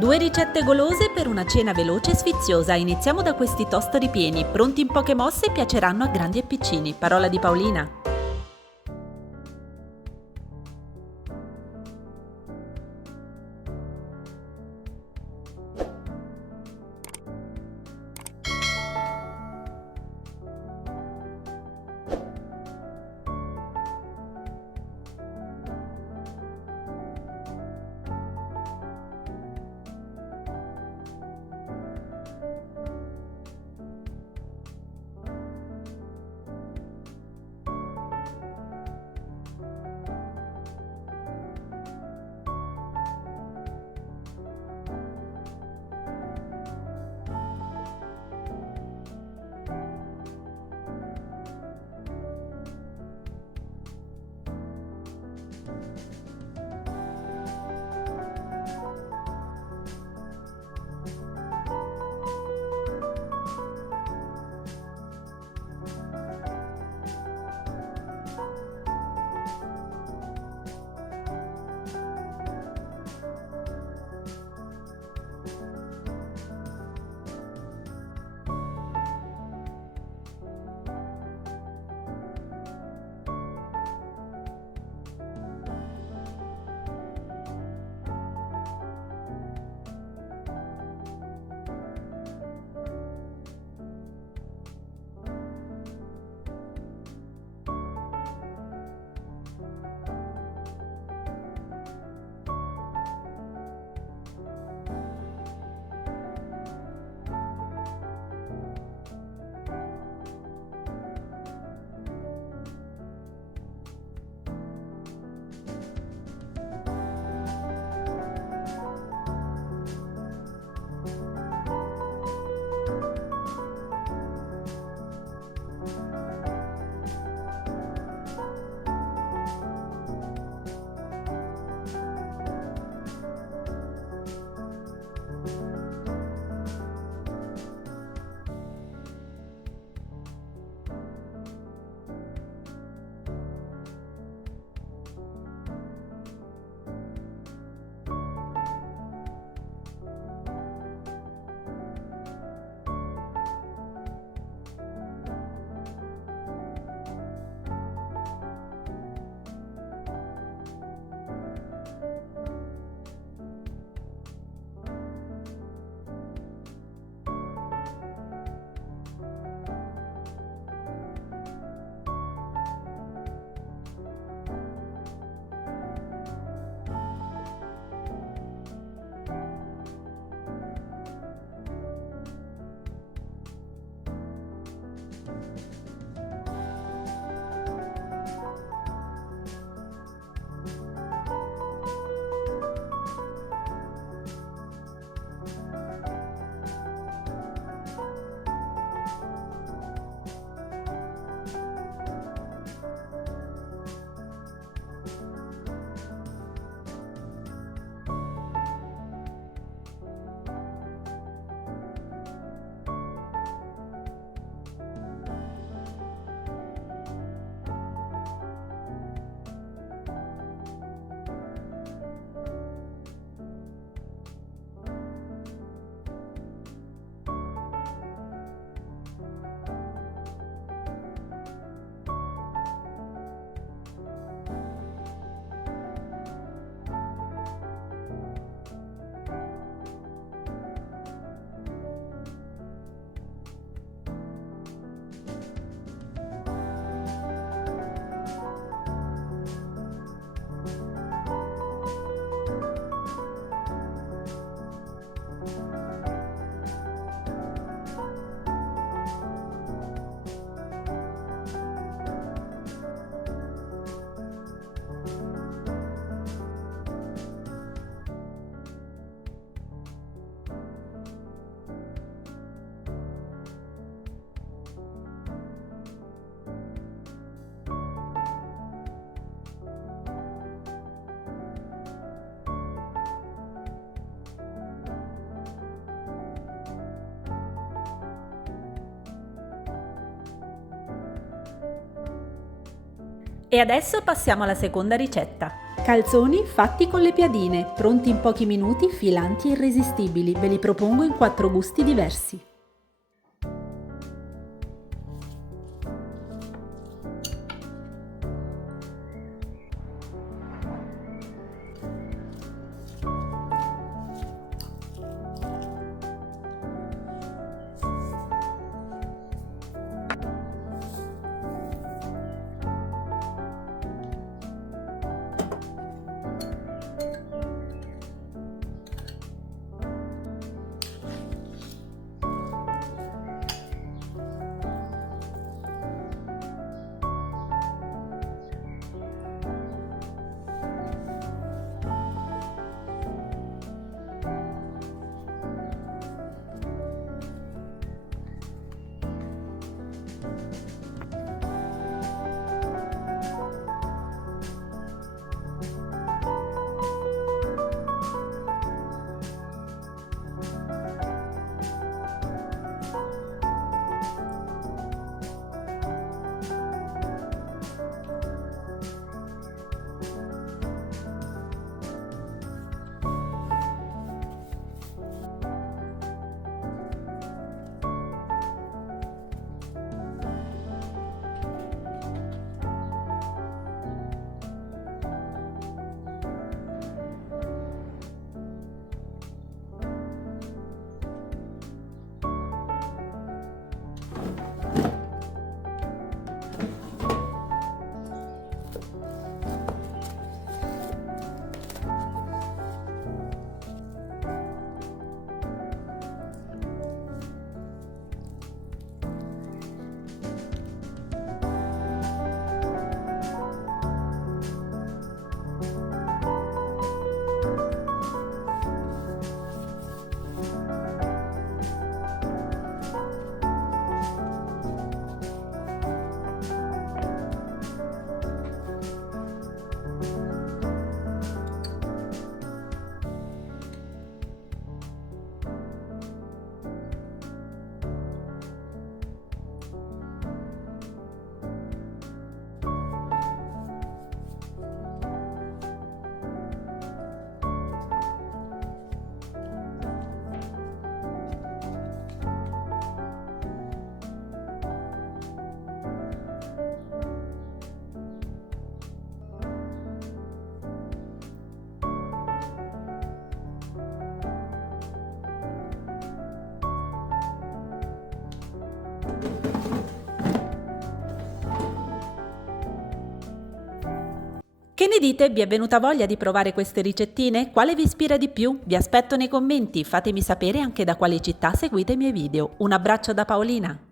2 ricette golose per una cena veloce e sfiziosa. Iniziamo da questi toast ripieni, pronti in poche mosse e piaceranno a grandi e piccini. Parola di Paolina. E adesso passiamo alla seconda ricetta. Calzoni fatti con le piadine, pronti in pochi minuti, filanti e irresistibili. Ve li propongo in 4 gusti diversi. Che ne dite? Vi è venuta voglia di provare queste ricettine? Quale vi ispira di più? Vi aspetto nei commenti, fatemi sapere anche da quale città seguite i miei video. Un abbraccio da Paolina!